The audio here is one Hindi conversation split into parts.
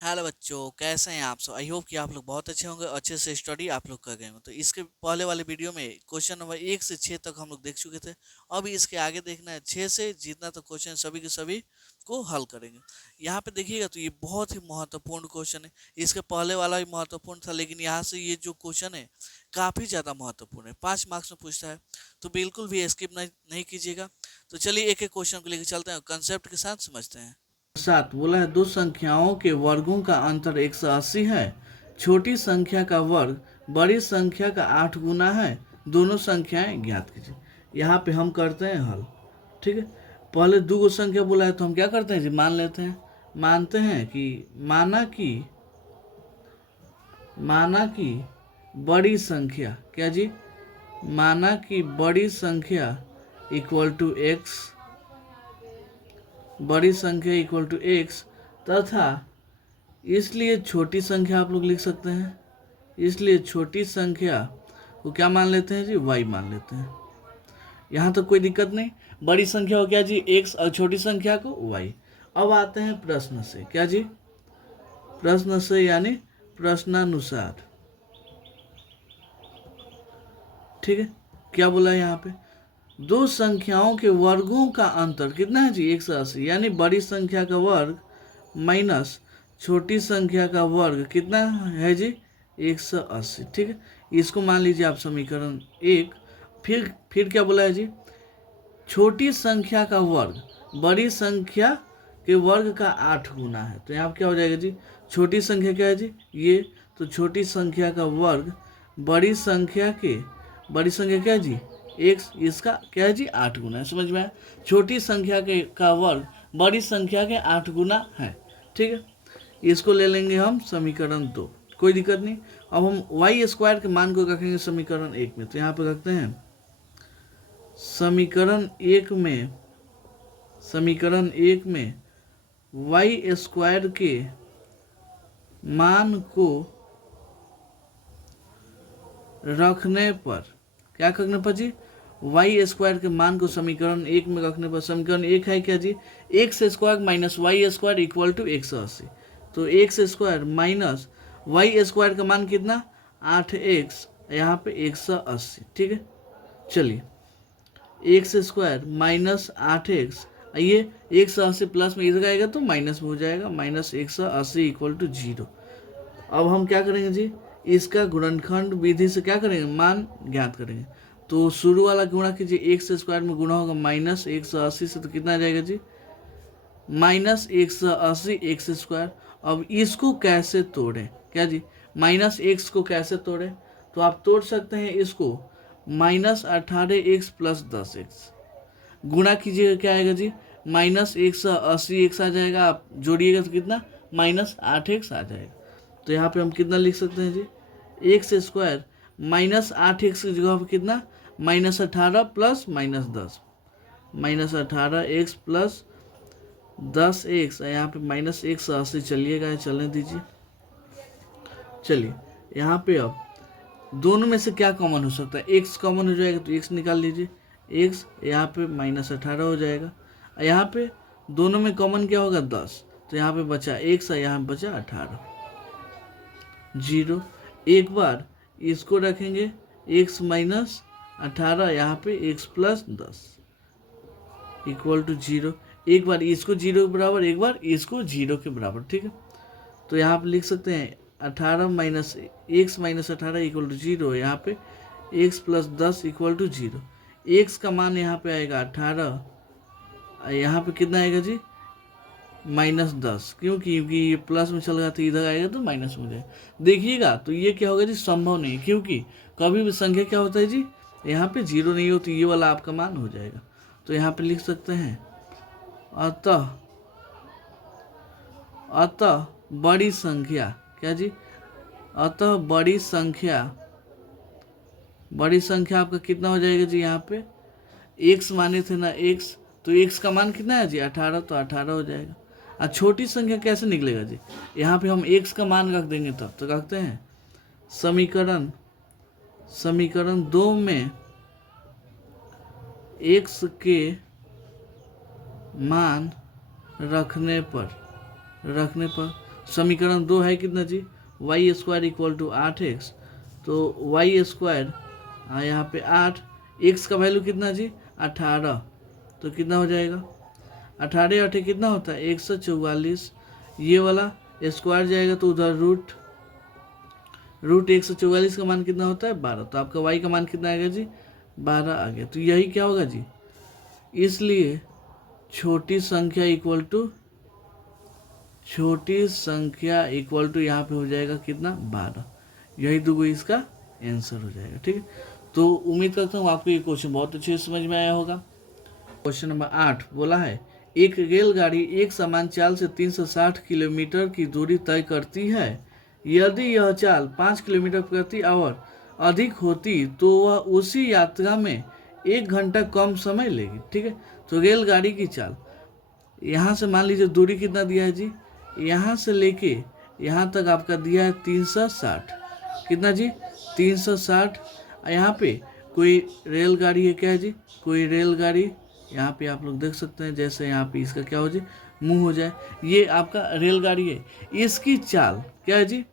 हेलो बच्चों, कैसे हैं आप सब। आई होप कि आप लोग बहुत अच्छे होंगे, अच्छे से स्टडी आप लोग कर गए होंगे। तो इसके पहले वाले वीडियो में क्वेश्चन नंबर 1 से 6 तक हम लोग देख चुके थे। अभी इसके आगे देखना है 6 से जितना तक क्वेश्चन सभी के सभी को हल करेंगे। यहाँ पे देखिएगा तो ये बहुत ही महत्वपूर्ण क्वेश्चन है। इसके पहले वाला भी महत्वपूर्ण था, लेकिन यहाँ से ये जो क्वेश्चन है काफ़ी ज़्यादा महत्वपूर्ण है, 5 मार्क्स में पूछता है। तो बिल्कुल भी स्किप नहीं कीजिएगा। तो चलिए एक एक क्वेश्चन को लेकर चलते हैं, कंसेप्ट के साथ समझते हैं। सात बोला है, दो संख्याओं के वर्गों का अंतर 180 है। छोटी संख्या का वर्ग बड़ी संख्या का 8 गुना है। दोनों संख्याएं ज्ञात कीजिए। यहाँ पे हम करते हैं हल। ठीक है। पहले दो संख्या बोला है तो हम क्या करते हैं जी, मान लेते हैं। मानते हैं कि माना कि बड़ी संख्या क्या जी, माना कि बड़ी संख्या इक्वल टू एक्स, बड़ी संख्या इक्वल टू एक्स, तथा इसलिए छोटी संख्या आप लोग लिख सकते हैं। इसलिए छोटी संख्या को क्या मान लेते हैं जी, वाई मान लेते हैं। यहाँ तो कोई दिक्कत नहीं। बड़ी संख्या को क्या जी, एक्स, और छोटी संख्या को वाई। अब आते हैं प्रश्न से। क्या जी, प्रश्न से यानी प्रश्नानुसार। ठीक है। क्या बोला है यहाँ पे, दो संख्याओं के वर्गों का अंतर कितना है जी, 180। यानी बड़ी संख्या का वर्ग माइनस छोटी संख्या का वर्ग कितना है जी, 180। ठीक है। इसको मान लीजिए आप समीकरण एक। फिर क्या बोला है जी, छोटी संख्या का वर्ग बड़ी संख्या के वर्ग का 8 गुना है। तो यहाँ क्या हो जाएगा जी, छोटी संख्या क्या है जी, ये। तो छोटी संख्या का वर्ग बड़ी संख्या क्या है जी, एक्स, इसका क्या है जी, 8 गुना है। समझ में आया। छोटी संख्या के का वर्ग बड़ी संख्या के 8 गुना है। ठीक है। इसको ले लेंगे हम समीकरण 2, कोई दिक्कत नहीं। अब हम वाई स्क्वायर के मान को रखेंगे समीकरण 1 में। तो यहाँ पे रखते हैं समीकरण एक में वाई स्क्वायर के मान को रखने पर, क्या रखने पर जी, वाई स्क्वायर के मान को समीकरण एक में रखने पर, समीकरण एक है क्या जी, x square minus y square equal to 180। तो x square minus y square का मान कितना, 8x, यहाँ पे 180। ठीक है। चलिए, एक्स स्क्वायर माइनस 8x, ये 180 प्लस में इधर आएगा तो माइनस में हो जाएगा, माइनस 180 इक्वल टू 0। अब हम क्या करेंगे जी, इसका गुणनखंड विधि से क्या करेंगे, मान ज्ञात करेंगे। तो शुरू वाला गुणा कीजिए, एक्स स्क्वायर में गुणा होगा माइनस 180 से, तो कितना आ जाएगा जी, माइनस 180 एक्स स्क्वायर। अब इसको कैसे तोड़ें, क्या जी, माइनस एक्स को कैसे तोड़ें, तो आप तोड़ सकते हैं इसको, -18x प्लस 10x गुणा कीजिएगा, क्या आएगा जी, -180x आ जाएगा। आप जोड़िएगा तो कितना, -8x आ जाएगा। तो यहाँ पे हम कितना लिख सकते हैं जी, एक्स स्क्वायर -8x की जगह पर कितना, -18 प्लस -10, -18x प्लस 10x, यहाँ पे -180 चलिएगा, चलने दीजिए। चलिए, यहाँ पे अब दोनों में से क्या कॉमन हो सकता है, एक्स कॉमन हो जाएगा तो एक्स निकाल लीजिए। एक्स यहाँ पे -18 हो जाएगा। यहाँ पे दोनों में कॉमन क्या होगा, 10। तो यहाँ पे बचा एक्स, यहाँ पे बचा 18, 0। एक बार इसको रखेंगे, एक्स माइनस 18, यहाँ पे एक्स प्लस 10 इक्वल टू 0। एक बार इसको 0 के बराबर, एक बार इसको 0 के बराबर। ठीक है। तो यहाँ पे लिख सकते हैं 18 minus x minus 18 equal to 0। यहाँ पे x plus 10 equal to 0। X का मान यहाँ पे आएगा 18, यहाँ पे कितना आएगा जी, -10। क्योंकि ये प्लस में चल गया तो इधर आएगा तो माइनस हो जाएगा। देखिएगा तो ये क्या होगा जी, संभव नहीं, क्योंकि कभी भी संख्या क्या होता है जी, यहाँ पे 0 नहीं होती, ये वाला आपका मान हो जाएगा। तो यहाँ पे लिख सकते हैं, अतः अतः बड़ी संख्या, क्या जी, अतः बड़ी संख्या आपका कितना हो जाएगा जी, यहाँ पे एक्स माने थे ना, एक्स, तो एक्स का मान कितना है जी, 18, तो 18 हो जाएगा। और छोटी संख्या कैसे निकलेगा जी, यहाँ पे हम एक्स का मान रख देंगे, तब तो रखते हैं समीकरण 2 में एक्स के मान रखने पर समीकरण 2 है कितना जी, y square equal to 8x, तो वाई स्क्वायर यहाँ पे 8, एक्स का वैल्यू कितना जी 18, तो कितना हो जाएगा 18 8 कितना होता है 144, ये वाला स्क्वायर जाएगा तो उधर रूट 144 का मान कितना होता है 12, तो आपका y का मान कितना आएगा जी 12 आ गया। तो यही क्या होगा जी, इसलिए छोटी संख्या इक्वल टू यहाँ पे हो जाएगा कितना 12, यही दूगो इसका आंसर हो जाएगा। ठीक है, तो उम्मीद करता हूँ आपको ये क्वेश्चन बहुत अच्छे से समझ में आया होगा। क्वेश्चन नंबर 8 बोला है, एक रेलगाड़ी एक समान चाल से 360 किलोमीटर की दूरी तय करती है। यदि यह चाल 5 किलोमीटर प्रति आवर अधिक होती तो वह उसी यात्रा में 1 घंटा कम समय लेगी। ठीक है, तो रेलगाड़ी की चाल, यहाँ से मान लीजिए दूरी कितना दिया है जी, यहाँ से लेके यहाँ तक आपका दिया है 360, कितना जी 360। यहाँ पे कोई रेलगाड़ी है क्या है जी, कोई रेलगाड़ी, यहाँ पे आप लोग देख सकते हैं, जैसे यहाँ पे इसका क्या हो जाए मुंह हो जाए, ये आपका रेलगाड़ी है, इसकी चाल क्या है जी,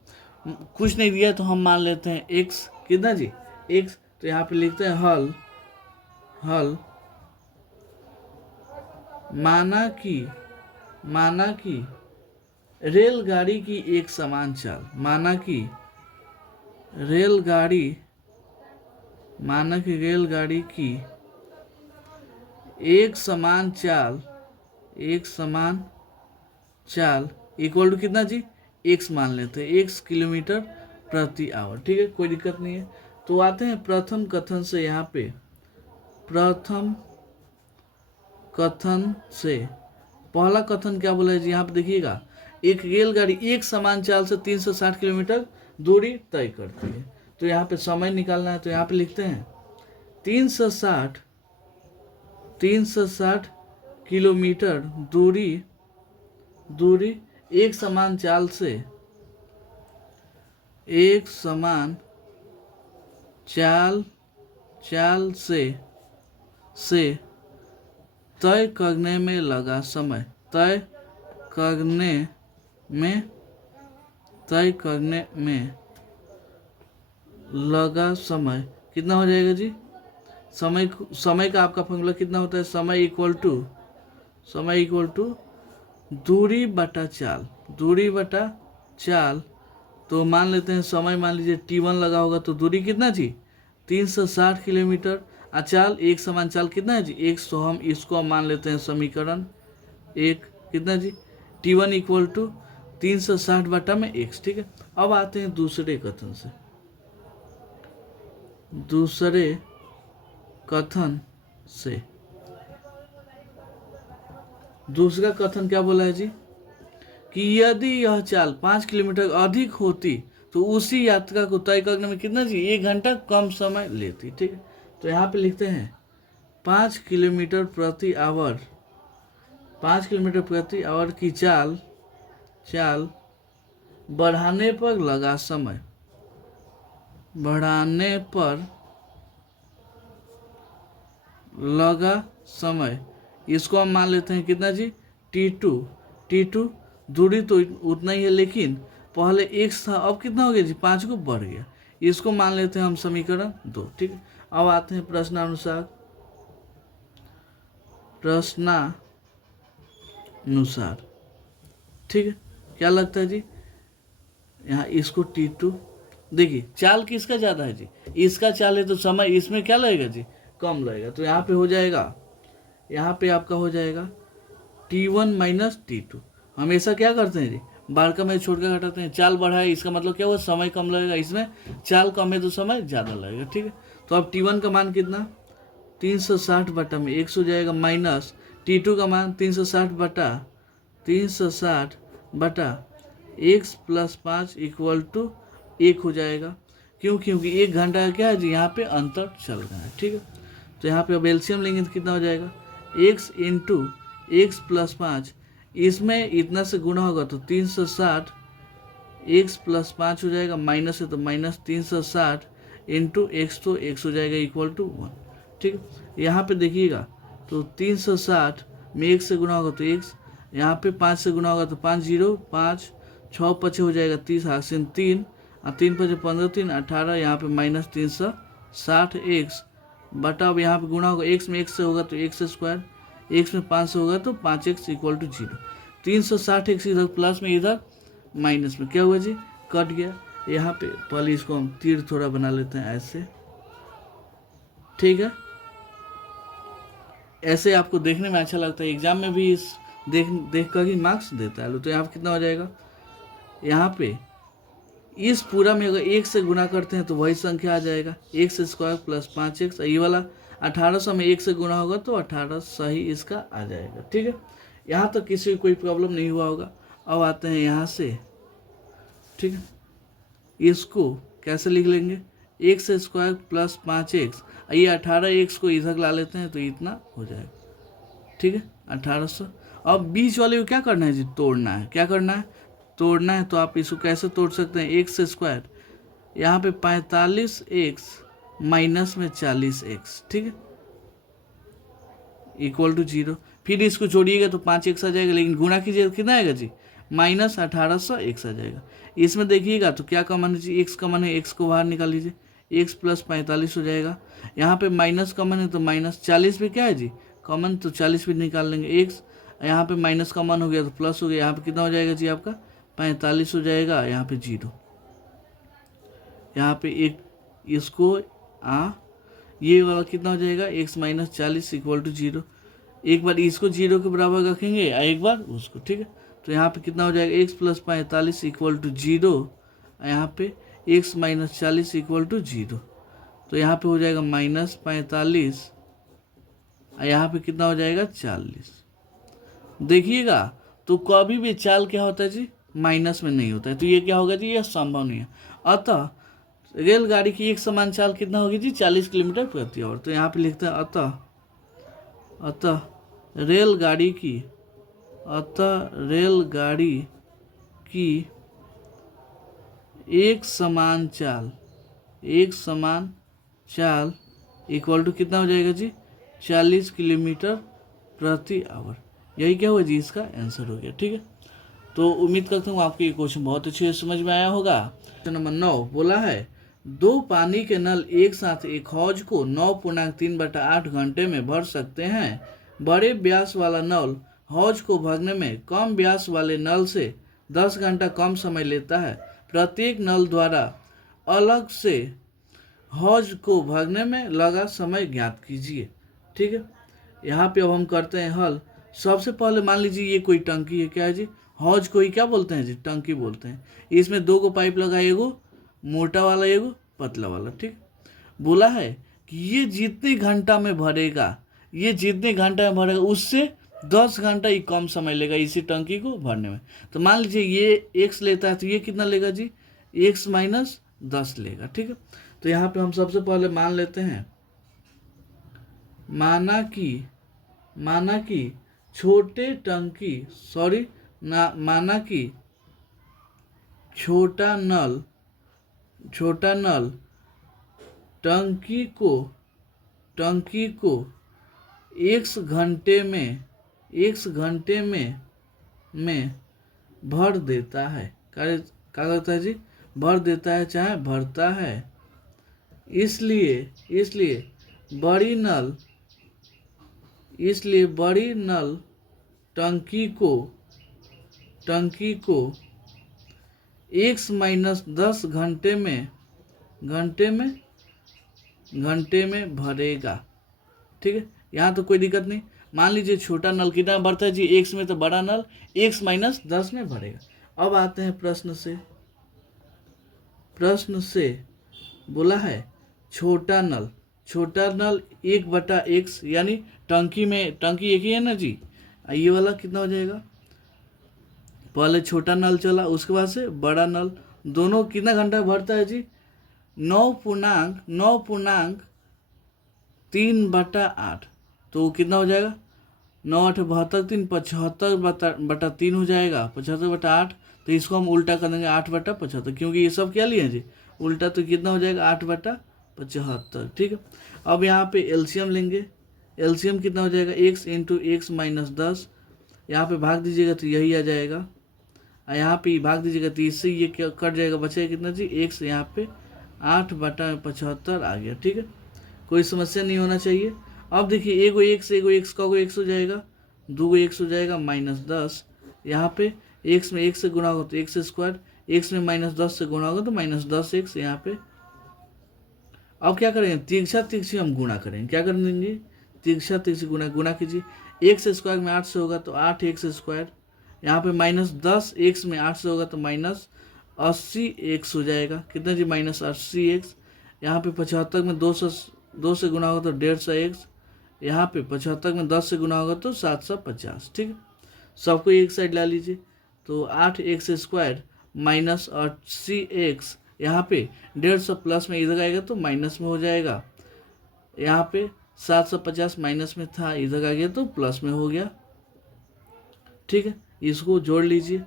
कुछ नहीं दिया तो हम मान लेते हैं x, कितना जी x, तो यहाँ पे लिखते हैं हल माना कि रेलगाड़ी की एक समान चाल, माना कि रेलगाड़ी की एक समान चाल इक्वल टू कितना जी x मान लेते हैं, x किलोमीटर प्रति आवर। ठीक है, कोई दिक्कत नहीं है। तो आते हैं प्रथम कथन से, यहाँ पे प्रथम कथन से पहला कथन क्या बोला है जी, यहाँ पे देखिएगा, एक रेलगाड़ी एक समान चाल से 360 किलोमीटर दूरी तय करती है। तो यहाँ पे समय निकालना है, तो यहाँ पे लिखते हैं 360 किलोमीटर दूरी एक समान चाल से तय करने में लगा समय, तय करने में लगा समय कितना हो जाएगा जी, समय का आपका फॉर्मूला कितना होता है, समय इक्वल टू दूरी बटा चाल, तो मान लेते हैं समय, मान लीजिए t1 लगा होगा, तो दूरी कितना जी 360 किलोमीटर, चाल एक समान चाल कितना है जी x, तो हम इसको मान लेते हैं समीकरण 1, कितना जी t1 इक्वल टू 360 बटा में x। ठीक है, अब आते हैं दूसरे कथन से दूसरा कथन क्या बोला है जी, कि यदि यह चाल 5 किलोमीटर अधिक होती तो उसी यात्रा को तय करने में कितना जी 1 घंटा कम समय लेती। ठीक है, तो यहाँ पे लिखते हैं 5 किलोमीटर प्रति आवर की चाल बढ़ाने पर लगा समय, इसको हम मान लेते हैं कितना जी t2 दूरी तो उतना ही है, लेकिन पहले x था, अब कितना हो गया जी 5 को बढ़ गया, इसको मान लेते हैं हम समीकरण 2। ठीक है, अब आते हैं प्रश्नानुसार। ठीक है, क्या लगता है जी, यहाँ इसको t2, देखिए चाल किसका ज़्यादा है जी, इसका चाल है, तो समय इसमें क्या लगेगा जी कम लगेगा, तो यहाँ पे हो जाएगा, यहाँ पे आपका हो जाएगा t1 माइनस t2। हमेशा क्या करते हैं जी बारका में छोड़कर घटाते हैं, चाल बढ़ा है इसका मतलब क्या हुआ समय कम लगेगा, इसमें चाल कम है तो समय ज़्यादा लगेगा। ठीक है, तो अब t1 का मान कितना 360 बटा में x हो जाएगा, माइनस t2 का मान 360 बटा x प्लस 5 इक्वल टू 1 हो जाएगा। क्योंकि 1 घंटा का क्या है जी यहाँ पे अंतर चल रहा है। ठीक है, तो यहाँ पे अब एलसीएम लेंगे तो कितना हो जाएगा x इंटू एक्स प्लस 5, इसमें इतना से गुणा होगा तो 360 x प्लस 5 हो जाएगा, माइनस है तो माइनस 360 इंटू एक्स, तो x हो जाएगा इक्वल टू 1। ठीक है, यहाँ पे देखिएगा तो 360 में 1 से गुणा होगा तो x, यहाँ पे 5 से गुणा होगा तो 5 0 5, छः पचे हो जाएगा 30, हासिल 3 और 3 पचे 15, 3 18, यहाँ पे माइनस 360 एक्स बटा, अब यहाँ पे गुणा होगा, एक्स में एक्स से होगा तो एक्स स्क्वायर, एक्स में 5 से होगा तो 5x इक्वल टू 0। 360 एक्स इधर प्लस में, इधर माइनस में, क्या हुआ जी, कट गया। यहाँ पे पहले इसको हम तीर थोड़ा बना लेते हैं ऐसे, ठीक है। ऐसे आपको देखने में अच्छा लगता है, एग्जाम में भी इस देख कर ही मार्क्स देता है। तो यहाँ पे कितना हो जाएगा, यहाँ पे इस पूरा में अगर 1 से गुना करते हैं तो वही संख्या आ जाएगा, एक्स स्क्वायर प्लस 5x। ये वाला 1800 में 1 से गुना होगा तो 1800 ही इसका आ जाएगा, ठीक है। यहाँ तक किसी को कोई प्रॉब्लम नहीं हुआ होगा। अब आते हैं यहाँ से, ठीक है, इसको कैसे लिख लेंगे, एक्स स्क्वायर प्लस 5x, ये 18x को इधर ला लेते हैं तो इतना हो जाएगा, ठीक है, 1800। अब बीच वाले को क्या करना है जी, तोड़ना है। क्या करना है, तोड़ना है। तो आप इसको कैसे तोड़ सकते हैं, एक्स स्क्वायर, यहाँ पे 45x माइनस में 40x, ठीक है, इक्वल टू 0। फिर इसको जोड़िएगा तो 5x आ जाएगा, लेकिन गुणा कीजिएगा कितना आएगा जी, माइनस 1800x आ जाएगा। इसमें देखिएगा तो क्या कॉमन है जी, x कॉमन है, x को बाहर निकाल लीजिए, x प्लस 45 हो जाएगा। यहाँ पे माइनस कॉमन है तो माइनस 40 भी क्या है जी कॉमन, तो 40 भी निकाल लेंगे x। यहाँ पे माइनस कॉमन हो गया तो प्लस हो गया, यहाँ पे कितना हो जाएगा जी आपका 45 हो जाएगा, यहाँ पे 0। यहाँ पे एक इसको ये वाला कितना हो जाएगा, x माइनस 40 इक्वल टू 0। एक बार इसको 0 के बराबर रखेंगे और एक बार उसको, ठीक है। तो यहाँ पे कितना हो जाएगा, x प्लस 45 इक्वल टू 0, यहाँ पे x माइनस 40 इक्वल टू 0। तो यहाँ पे हो जाएगा माइनस 45 और यहाँ पे कितना हो जाएगा 40। देखिएगा तो कभी भी चाल क्या होता है जी, माइनस में नहीं होता है, तो ये क्या होगा जी, ये संभव नहीं है। अतः रेलगाड़ी की एक समान चाल कितना होगी जी, 40 किलोमीटर प्रति आवर। तो यहाँ पे लिखते हैं अतः रेलगाड़ी की एक समान चाल इक्वल टू कितना हो जाएगा जी, 40 किलोमीटर प्रति आवर। यही क्या हुआ जी, इसका आंसर हो गया, ठीक है। तो उम्मीद करता हूँ आपको ये क्वेश्चन बहुत अच्छे से समझ में आया होगा। क्वेश्चन नंबर 9 बोला है, 2 पानी के नल एक साथ एक हौज को 9.3/8 घंटे में भर सकते हैं। बड़े व्यास वाला नल हौज को भरने में कम व्यास वाले नल से 10 घंटा कम समय लेता है। प्रत्येक नल द्वारा अलग से हौज को भरने में लगा समय ज्ञात कीजिए, ठीक है। यहाँ पे अब हम करते हैं हल। सबसे पहले मान लीजिए ये कोई टंकी है, क्या है जी, हौज को ही क्या बोलते हैं जी, टंकी बोलते हैं। इसमें 2 को पाइप लगा, एगो मोटा वाला एगो पतला वाला, ठीक। बोला है कि ये जितने घंटा में भरेगा उससे 10 घंटा ही कम समय लेगा इसी टंकी को भरने में। तो मान लीजिए ये x लेता है तो ये कितना लेगा जी, x माइनस 10 लेगा, ठीक है। तो यहाँ पे हम सबसे पहले मान लेते हैं, माना कि छोटा नल टंकी को x घंटे में भर देता है। क्या करता है जी, भर देता है, चाहे भरता है। इसलिए बड़ी नल टंकी को x माइनस 10 घंटे में भरेगा, ठीक है। यहाँ तो कोई दिक्कत नहीं। मान लीजिए छोटा नल कितना भरता है जी, x में, तो बड़ा नल x माइनस 10 में भरेगा। अब आते हैं प्रश्न से बोला है छोटा नल 1/x, यानी टंकी एक ही है ना जी। ये वाला कितना हो जाएगा, पहले छोटा नल चला, उसके बाद से बड़ा नल, दोनों कितना घंटा भरता है जी, 9.3/8। तो कितना हो जाएगा, 9×8 = 72, 75/3 हो जाएगा, 75/8। तो इसको हम उल्टा कर देंगे 8/75, क्योंकि ये सब क्या लिए जी उल्टा, तो कितना हो जाएगा 8/75, ठीक है। अब यहाँ पे एलसीएम लेंगे, एलसीएम कितना हो जाएगा, x × x माइनस 10, यहाँ पे भाग दीजिएगा तो यही आ जाएगा। और यहाँ पे भाग दीजिएगा तो इससे ये क्या कट जाएगा, बचेगा कितना जी x, यहाँ पे 8/75 आ गया। ठीक है, कोई समस्या नहीं होना चाहिए। अब देखिए एगो x का x हो जाएगा, दूगो x हो जाएगा -10, यहाँ पे x में 1 से गुणा होगा तो x², x में -10 से गुणा होगा तो -10x यहाँ पे। अब क्या करेंगे, तिरछा तिरछी हम गुणा करेंगे, क्या कर देंगे, तिरछा तिरछी गुणा कीजिए। x² में 8 से होगा तो 8x², यहाँ पे -10 x में 8 से होगा तो -80x हो जाएगा, कितना जी -80x। यहाँ पे 75 में 2 से गुणा होगा तो 150x, यहाँ पे 75 में 10 से गुणा होगा तो 750। ठीक है, सबको एक साइड ला लीजिए तो 8x² -80x, यहाँ पे 150 प्लस में इधर आएगा तो माइनस में हो जाएगा, यहाँ पे 750 माइनस में था, इधर आ गया तो प्लस में हो गया। ठीक है, इसको जोड़ लीजिए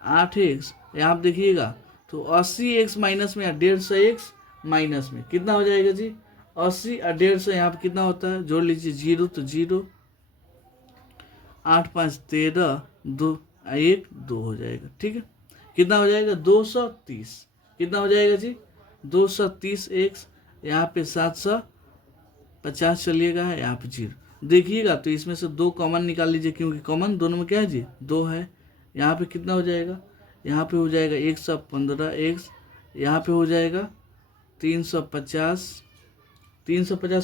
8x, यहाँ आप देखिएगा तो 80x माइनस में या 150x माइनस में कितना हो जाएगा जी, 80 और 150 यहाँ पे कितना होता है, जोड़ लीजिए 0 तो 0, 8 5 13, 2 1 2 हो जाएगा। ठीक है, कितना हो जाएगा 230, कितना हो जाएगा जी 230x, यहाँ पे 750 चलिएगा, यहाँ पे 0 देखिएगा तो इसमें से 2 कॉमन निकाल लीजिए, क्योंकि कॉमन दोनों में क्या है जी 2 है। यहाँ पे कितना हो जाएगा, यहाँ पे हो जाएगा 115x, यहाँ पे हो जाएगा 350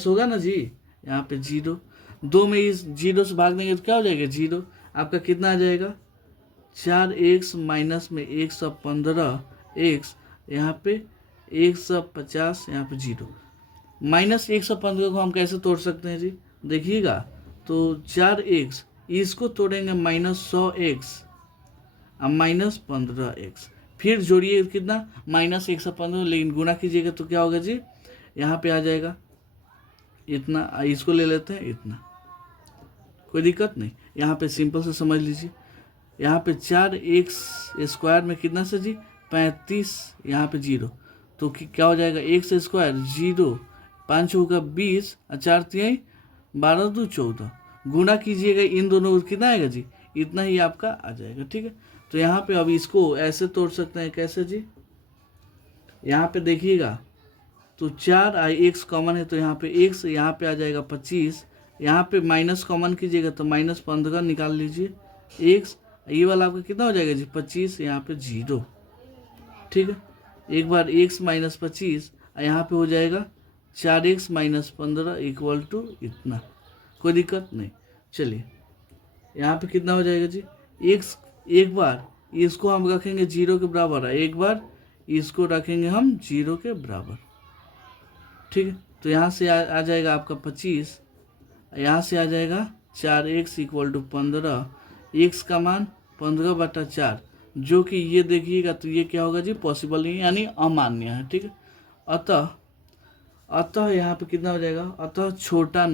होगा ना जी, यहाँ पे 0, 2 में इस 0 से भाग देंगे तो क्या हो जाएगा 0, आपका कितना आ जाएगा 4x माइनस में 115x, यहाँ पे 150, यहाँ पे 0, -115 को हम कैसे तोड़ सकते हैं जी, देखिएगा तो 4x, इसको तोड़ेंगे -100x और -15x, फिर जोड़िए कितना -115, लेकिन गुणा कीजिएगा तो क्या होगा जी, यहाँ पे आ जाएगा इतना, इसको ले लेते हैं इतना, कोई दिक्कत नहीं, यहाँ पे सिंपल से समझ लीजिए। यहाँ पे 4x² में कितना से जी 35, यहाँ पे 0 तो क्या हो जाएगा x² 0, 5 होगा 20 और 4 3 12 2 14, गुणा कीजिएगा इन दोनों को कितना आएगा जी, इतना ही आपका आ जाएगा। ठीक है, तो यहाँ पे अब इसको ऐसे तोड़ सकते हैं, कैसे जी, यहाँ पे देखिएगा तो 4 और x कॉमन है तो यहाँ पे x, यहाँ पे आ जाएगा 25, यहाँ पे माइनस कॉमन कीजिएगा तो -15 निकाल लीजिए x, ये वाला आपका कितना हो जाएगा जी 25, यहाँ पे 0। ठीक है, एक बार x -25 यहाँ पे हो जाएगा 4x -15 इक्वल टू इतना, कोई दिक्कत नहीं। चलिए यहाँ पे कितना हो जाएगा जी x, एक बार इसको हम रखेंगे 0 के बराबर, एक बार इसको रखेंगे हम 0 के बराबर। ठीक है, तो यहाँ से आ जाएगा आपका 25, यहाँ से आ जाएगा 4x इक्वल टू 15, x का मान 15/4, जो कि ये देखिएगा तो ये क्या होगा जी पॉसिबल नहीं, यानी अमान्य है। ठीक है, अतः यहाँ पे कितना हो जाएगा, अतः छोटा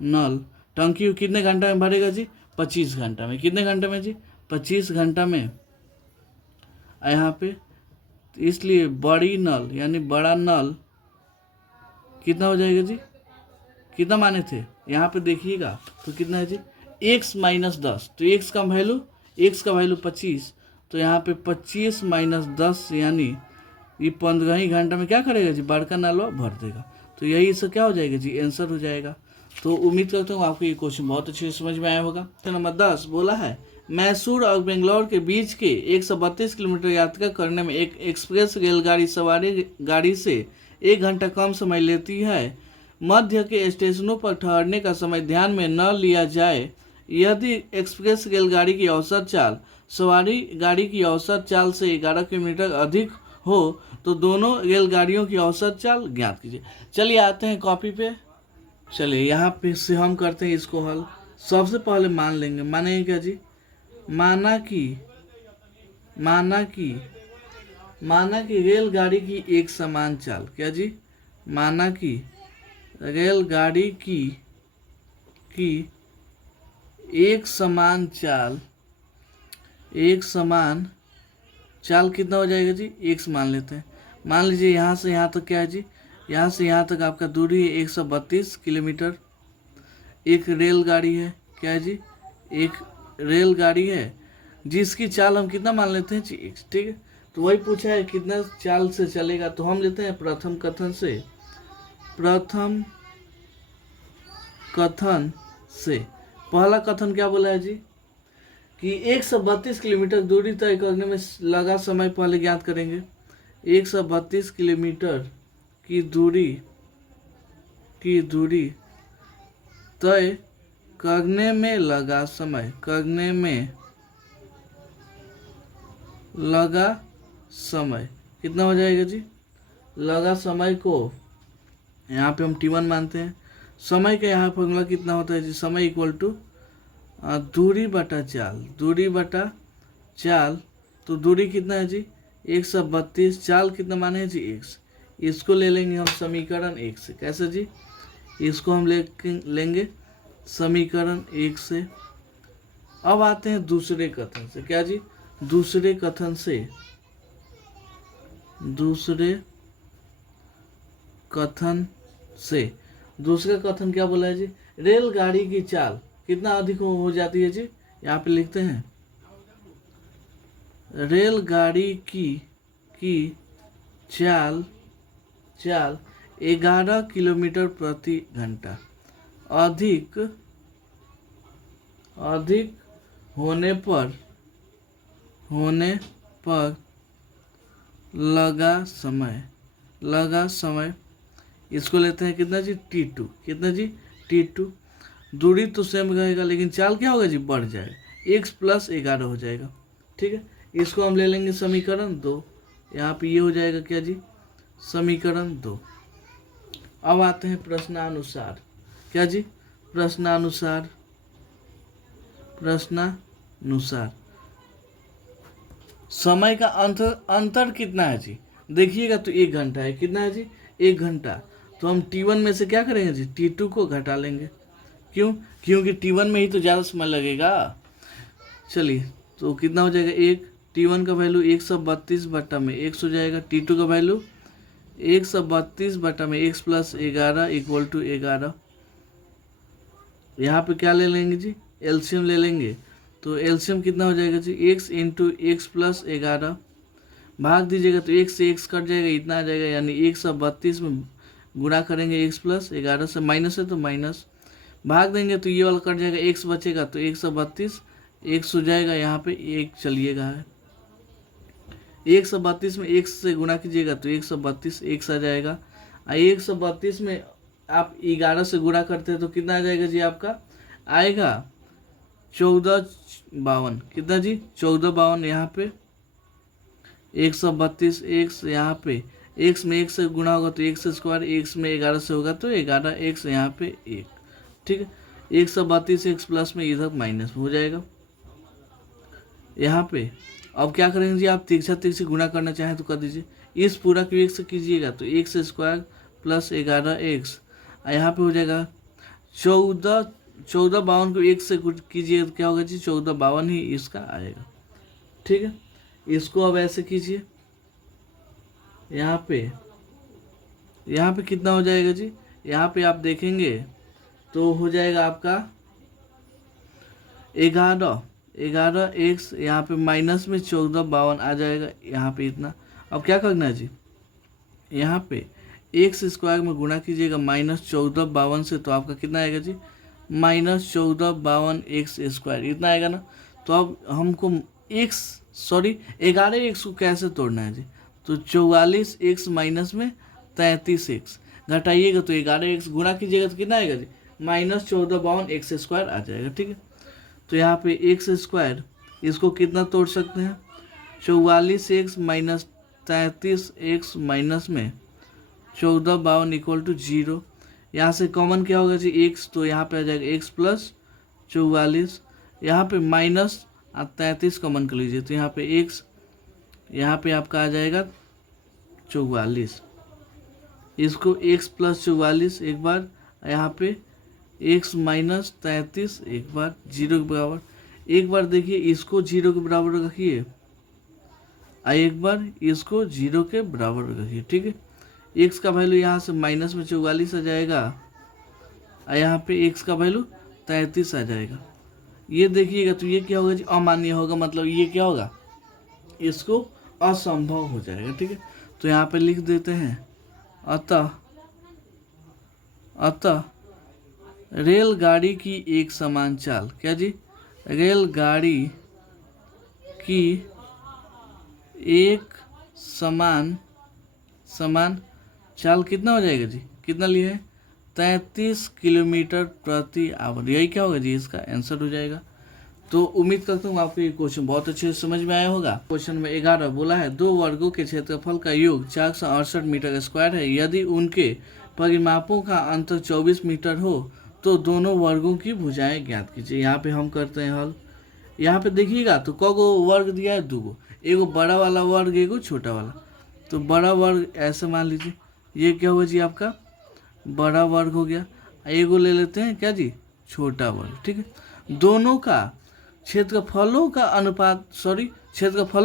नल टंकी कितने घंटा में भरेगा जी 25 घंटा में, कितने घंटे में जी 25 घंटा में। यहाँ पे इसलिए बड़ी नल यानी बड़ा नल कितना हो जाएगा जी, कितना माने थे, यहाँ पे देखिएगा तो कितना है जी x -10, तो x का वैल्यू 25, तो यहाँ पे 25 - 10 यानी ये 15 ही घंटा में क्या करेगा जी बड़का नलवा भर देगा, तो यही इससे क्या हो जाएगा जी आंसर हो जाएगा। तो उम्मीद करता हूँ आपको ये क्वेश्चन बहुत अच्छे से समझ में आया होगा। नंबर 10 बोला है मैसूर और बेंगलोर के बीच के 132 किलोमीटर यात्रा करने में एक एक्सप्रेस रेलगाड़ी सवारी गाड़ी से 1 घंटा कम समय लेती है। मध्य के स्टेशनों पर ठहरने का समय ध्यान में न लिया जाए। यदि एक्सप्रेस रेलगाड़ी की औसत चाल सवारी गाड़ी की औसत चाल से 11 किलोमीटर अधिक हो तो दोनों रेलगाड़ियों की औसत चाल ज्ञात कीजिए। चलिए आते हैं कॉपी पे, चलिए यहाँ पे से हम करते हैं इसको हल। सबसे पहले मान लेंगे, मानेंगे क्या जी, माना कि रेलगाड़ी की एक समान चाल, क्या जी, माना कि रेलगाड़ी की एक समान चाल कितना हो जाएगा जी, x मान लेते हैं। मान लीजिए यहाँ से यहाँ तक क्या है जी, यहाँ से यहाँ तक आपका दूरी है 132 किलोमीटर। एक रेलगाड़ी है, क्या है जी, एक रेलगाड़ी है जिसकी चाल हम कितना मान लेते हैं जी x, ठीक है। तो वही पूछा है कितना चाल से चलेगा, तो हम लेते हैं प्रथम कथन से। प्रथम कथन से पहला कथन क्या बोला है जी कि 132 किलोमीटर दूरी तय करने में लगा समय पहले ज्ञात करेंगे। 132 किलोमीटर की दूरी तय करने में लगा समय, कितना हो जाएगा जी, लगा समय को यहाँ पे हम t1 मानते हैं। समय का यहाँ फॉर्मूला कितना होता है जी, समय इक्वल टू दूरी बटा चाल। तो दूरी कितना है जी 132, चाल कितना माने हैं जी x। इसको ले लेंगे हम समीकरण 1 से। कैसे जी, इसको हम लेंगे समीकरण 1 से। अब आते हैं दूसरे कथन से। क्या जी, दूसरे कथन से दूसरा कथन क्या बोला है जी, रेलगाड़ी की चाल कितना अधिक हो जाती है जी, यहाँ पे लिखते हैं रेलगाड़ी की चाल 11 किलोमीटर प्रति घंटा अधिक होने पर लगा समय इसको लेते हैं कितना जी t2। कितना जी t2। दूरी तो सेम रहेगा लेकिन चाल क्या होगा जी, बढ़ जाएगा, x प्लस 11 हो जाएगा, ठीक है। इसको हम ले लेंगे समीकरण 2। यहाँ पे ये हो जाएगा क्या जी, समीकरण 2। अब आते हैं प्रश्नानुसार। क्या जी, प्रश्नानुसार समय का अंतर कितना है जी, देखिएगा तो 1 घंटा है। कितना है जी, 1 घंटा। तो हम t1 में से क्या करेंगे जी, t2 को घटा लेंगे। क्यों, क्योंकि t1 में ही तो ज़्यादा समय लगेगा। चलिए, तो कितना हो जाएगा, 1 t1 का वैल्यू 132 बटा में x हो जाएगा, t2 का वैल्यू 132 बटा में x प्लस 11 इक्वल टू 11। यहाँ पे क्या ले लेंगे जी, एलसीएम ले लेंगे। तो एलसीएम कितना हो जाएगा जी, x इंटू एक्स प्लस 11 भाग दीजिएगा तो x से x कट जाएगा, इतना आ जाएगा। यानी 132 में गुणा करेंगे x प्लस 11 से, माइनस है तो माइनस, भाग देंगे तो ये वाला कट जाएगा, x बचेगा तो 132 x हो जाएगा। यहाँ पे 1 चलिएगा है, 132 में x से गुणा कीजिएगा तो 132 x आ जाएगा। 132 में आप 11 से गुणा करते हैं तो कितना आ जाएगा जी, आपका आएगा 1452। कितना जी, 1452। यहाँ पे 132 x, यहाँ पे x में 1 से गुणा होगा तो x स्क्वायर, x में 11 से होगा तो 11 x, यहाँ पे 1, ठीक है। 132 x प्लस में इधर माइनस हो जाएगा यहाँ पे। अब क्या करेंगे जी, आप तिरछा गुणा करना चाहें तो कर दीजिए। इस पूरा को 1 से कीजिएगा तो x स्क्वायर प्लस 11x, यहाँ पे हो जाएगा 1452 को 1 से कीजिए तो क्या होगा जी, 1452 ही इसका आएगा, ठीक है। इसको अब ऐसे कीजिए, यहाँ पे कितना हो जाएगा जी, यहाँ पे आप देखेंगे तो हो जाएगा आपका 11 x, यहाँ पे माइनस में 1452 आ जाएगा, यहाँ पे इतना। अब क्या करना है जी, यहाँ पे एक्स स्क्वायर में गुणा कीजिएगा -1452 से, तो आपका कितना आएगा जी, -1452 एक्स स्क्वायर, इतना आएगा ना। तो अब हमको 11 एक्स को कैसे तोड़ना है जी, तो 44 एक्स माइनस में 33 एक्स घटाइएगा तो 11 एक्स, गुणा कीजिएगा तो कितना आएगा जी, -1452 एक्स स्क्वायर आ जाएगा, ठीक है। तो यहाँ पे एक्स स्क्वायर, इसको कितना तोड़ सकते हैं, 44 एक्स माइनस 33 एक्स माइनस में 1452 इक्वल टू 0। यहाँ से कॉमन क्या होगा जी, एक्स, तो यहाँ पे आ जाएगा एक्स प्लस 44, यहाँ पे माइनस 33 कॉमन कर लीजिए तो यहाँ पे एक्स, यहाँ पे आपका आ जाएगा 44, इसको एक्स प्लस 44 एक बार, यहाँ पे एक्स माइनस 33 एक बार, 0 के बराबर। एक बार देखिए इसको 0 के बराबर रखिए, एक बार इसको 0 के बराबर रखिए, ठीक है। एक्स का वैल्यू यहाँ से माइनस में 44 आ जाएगा, यहाँ पे एक्स का वैल्यू 33 आ जाएगा। ये देखिएगा तो ये क्या होगा जी, अमान्य होगा, मतलब ये क्या होगा, इसको असंभव हो जाएगा। ठीक है, तो यहाँ पे लिख देते हैं अतः रेलगाड़ी की एक समान चाल, क्या जी, रेलगाड़ी की एक समान चाल कितना हो जाएगा जी, कितना लिया है, 33 किलोमीटर प्रति आवर। यही क्या होगा जी, इसका आंसर हो जाएगा। तो उम्मीद करता हूँ आपको ये क्वेश्चन बहुत अच्छे से समझ में आया होगा। क्वेश्चन में 11 बोला है 2 वर्गों के क्षेत्रफल का योग 468 मीटर स्क्वायर है। यदि उनके परिमापों का अंतर 24 मीटर हो तो दोनों वर्गों की भुजाएं ज्ञात कीजिए। यहाँ पे हम करते हैं हल। यहाँ पे देखिएगा तो कगो वर्ग दिया है, 2 गो, एगो बड़ा वाला वर्ग, एगो छोटा वाला। तो बड़ा वर्ग ऐसे मान लीजिए, ये क्या हुआ जी, आपका बड़ा वर्ग हो गया। एगो ले लेते हैं क्या जी, छोटा वर्ग। ठीक है, दोनों का क्षेत्रफलों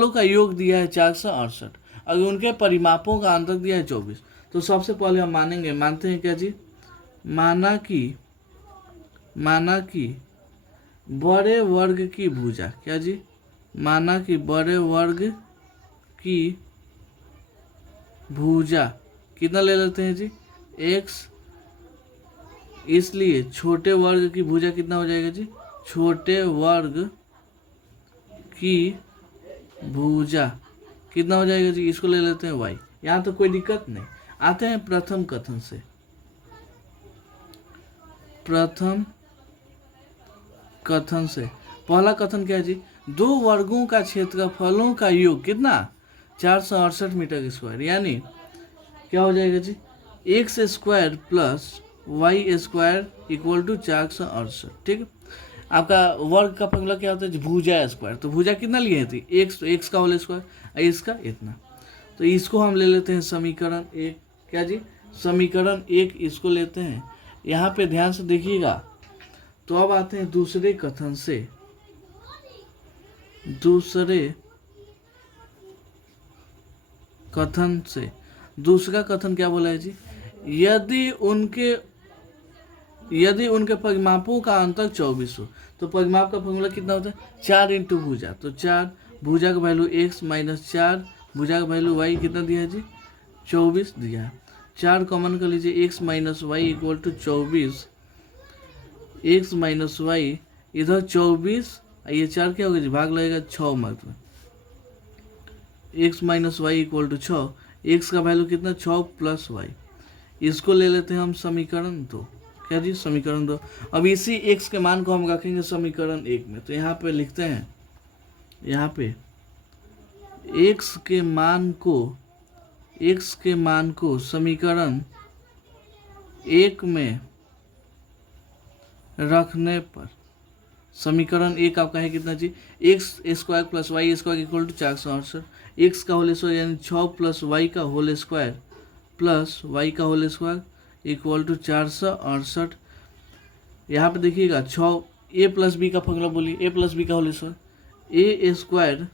का योग दिया है 468, अगर उनके परिमापों का अंतर दिया है 24। तो सबसे पहले हम मानते हैं क्या जी, माना कि बड़े वर्ग की भुजा, क्या जी, माना कि बड़े वर्ग की भुजा कितना ले लेते हैं जी, x, इसलिए छोटे वर्ग की भुजा कितना हो जाएगा जी, छोटे वर्ग की भुजा कितना हो जाएगा जी, इसको ले लेते हैं y। यहाँ तो कोई दिक्कत नहीं। आते हैं प्रथम कथन से। पहला कथन क्या है जी, 2 वर्गों का क्षेत्रफलों का योग कितना, 468 मीटर स्क्वायर, यानी क्या हो जाएगा जी, x square plus y square equal to 468। ठीक है, आपका वर्ग का फॉर्मूला क्या होता है जी, भुजा स्क्वायर। तो भुजा कितना लिए थी, एक्स, तो एक्स का होल स्क्वायर, इसका इतना। तो इसको हम ले लेते हैं समीकरण 1, क्या जी, समीकरण 1 इसको लेते हैं। यहाँ पे ध्यान से देखिएगा। तो अब आते हैं दूसरे कथन से। दूसरा कथन क्या बोला है जी, यदि उनके परिमापों का अंतर 24 हो, तो परिमाप का फॉर्मूला कितना होता है, 4 इंटू भुजा। तो 4, भुजा का वैल्यू x माइनस 4, भुजा का वैल्यू y कितना दिया है जी, 24 दिया है। 4 कॉमन कर लीजिए, x minus y equal to 24, x minus y, इधर 24, ये 4 क्या होगा जी, भाग लगेगा 6 मार्क में, x minus y equal to 6, x का वैल्यू कितना, 6 प्लस वाई। इसको ले लेते हैं हम समीकरण 2, क्या जी, समीकरण 2। अब इसी x के मान को हम रखेंगे समीकरण 1 में। तो यहाँ पे लिखते हैं, यहाँ पे x के मान को समीकरण 1 में रखने पर, समीकरण 1 आपका है कितना जी, x square plus y square equal to 468, x का होल स्क्वायर यानी 6 प्लस वाई का होल स्क्वायर प्लस वाई का होल स्क्वायर इक्वल टू 468। यहाँ पे देखिएगा 6, ए प्लस बी का फॉर्मूला बोलिए, ए प्लस बी का whole square, a square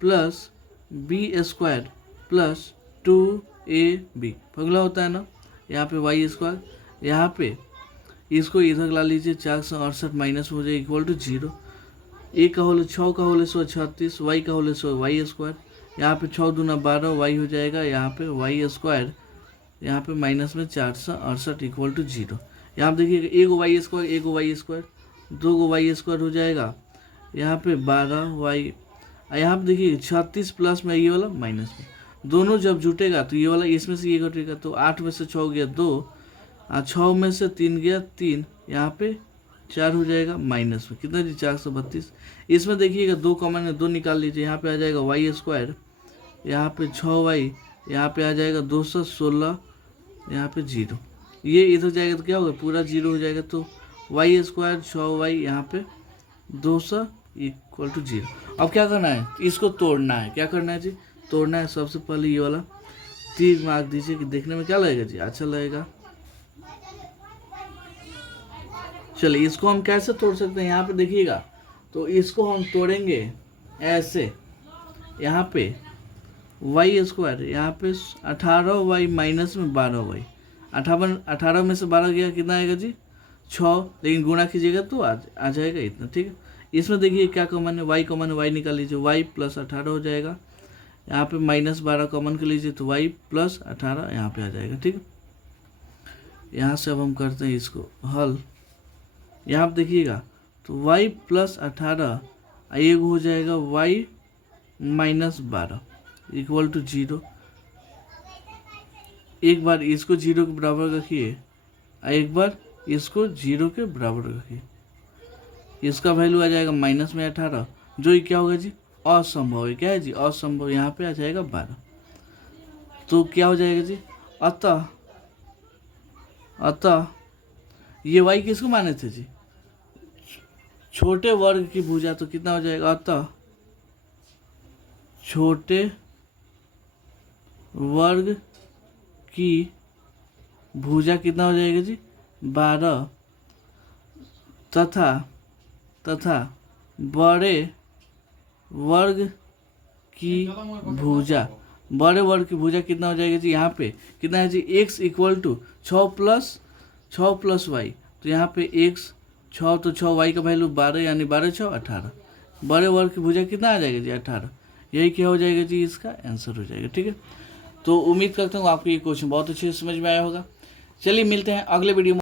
plus b square plus 2ab formula होता है ना। यहाँ पे वाई स्क्वायर, यहाँ पे इसको इधर ला लीजिए, 468 माइनस हो जाए इक्वल टू 0। ए का होल 6 का होल स्क्वायर 36, वाई का होल स्क्वायर वाई स्क्वायर, यहाँ पे 6 दूना 12 वाई हो जाएगा, यहाँ पे वाई स्क्वायर, यहाँ पे माइनस में 468 इक्वल टू 0। यहाँ पे देखिएगा एक वाई स्क्वायर 2 गो वाई स्क्वायर हो जाएगा, यहाँ पे 12 वाई, यहाँ पे देखिए 36 प्लस में ये वाला माइनस में, दोनों जब जुटेगा तो ये वाला इसमें से ये घटेगा, तो 8 में से 6 गया 2, 6 में से 3 गया 3, यहाँ पे 4 हो जाएगा माइनस में, कितना जी 432। इसमें देखिएगा 2 कॉमन है, 2 निकाल लीजिए, यहाँ पे आ जाएगा वाई स्क्वायर, यहाँ पे 6 वाई, यहाँ पे आ जाएगा 216, यहाँ पे 0, ये इधर जाएगा तो क्या होगा, पूरा 0 हो जाएगा। तो वाई स्क्वायर 6 वाई, यहाँ पे 200 इक्वल टू 0। अब क्या करना है, इसको तोड़ना है। क्या करना है जी, तोड़ना है। सबसे पहले ये वाला तीर मार्क दीजिए कि देखने में क्या लगेगा जी, अच्छा लगेगा। चलिए इसको हम कैसे तोड़ सकते हैं, यहाँ पे देखिएगा। तो इसको हम तोड़ेंगे ऐसे, यहाँ पे वाई स्क्वायर, यहाँ पे 18 वाई माइनस में 12 वाई, 18 में से 12 गया कितना आएगा जी 6, लेकिन गुणा कीजिएगा तो आ जाएगा इतना। ठीक है, इसमें देखिए क्या कॉमन है, y कॉमन है, y निकाल लीजिए, y प्लस 18 हो जाएगा। यहाँ पे -12 कॉमन कर लीजिए तो y प्लस 18 यहाँ पे आ जाएगा। ठीक है, यहाँ से अब हम करते हैं इसको हल। यहाँ पे देखिएगा तो y प्लस 18 एक हो जाएगा y माइनस 12 इक्वल टू 0। एक बार इसको 0 के बराबर रखिए, एक बार इसको 0 के बराबर रखिए। इसका वैल्यू आ जाएगा माइनस में 18, जो ये क्या होगा जी, असंभव है। क्या है जी, असंभव। यहाँ पे आ जाएगा 12। तो क्या हो जाएगा जी, अतः ये y किसको माने थे जी, छोटे वर्ग की भुजा। तो कितना हो जाएगा, अतः छोटे वर्ग की भुजा कितना हो जाएगा जी, 12 तथा बड़े वर्ग की भुजा, बड़े वर्ग की भुजा कितना हो जाएगा जी, यहाँ पे कितना है जी, x equal to 6 plus y. तो यहाँ पे x 6 तो 6, y का वैल्यू 12 यानी 12 6 18। बड़े वर्ग की भुजा कितना आ जाएगा जी, 18। यही क्या हो जाएगा जी, इसका आंसर हो जाएगा। ठीक है, तो उम्मीद करता हूँ आपको ये क्वेश्चन बहुत अच्छे से समझ में आया होगा। चलिए मिलते हैं अगले वीडियो में।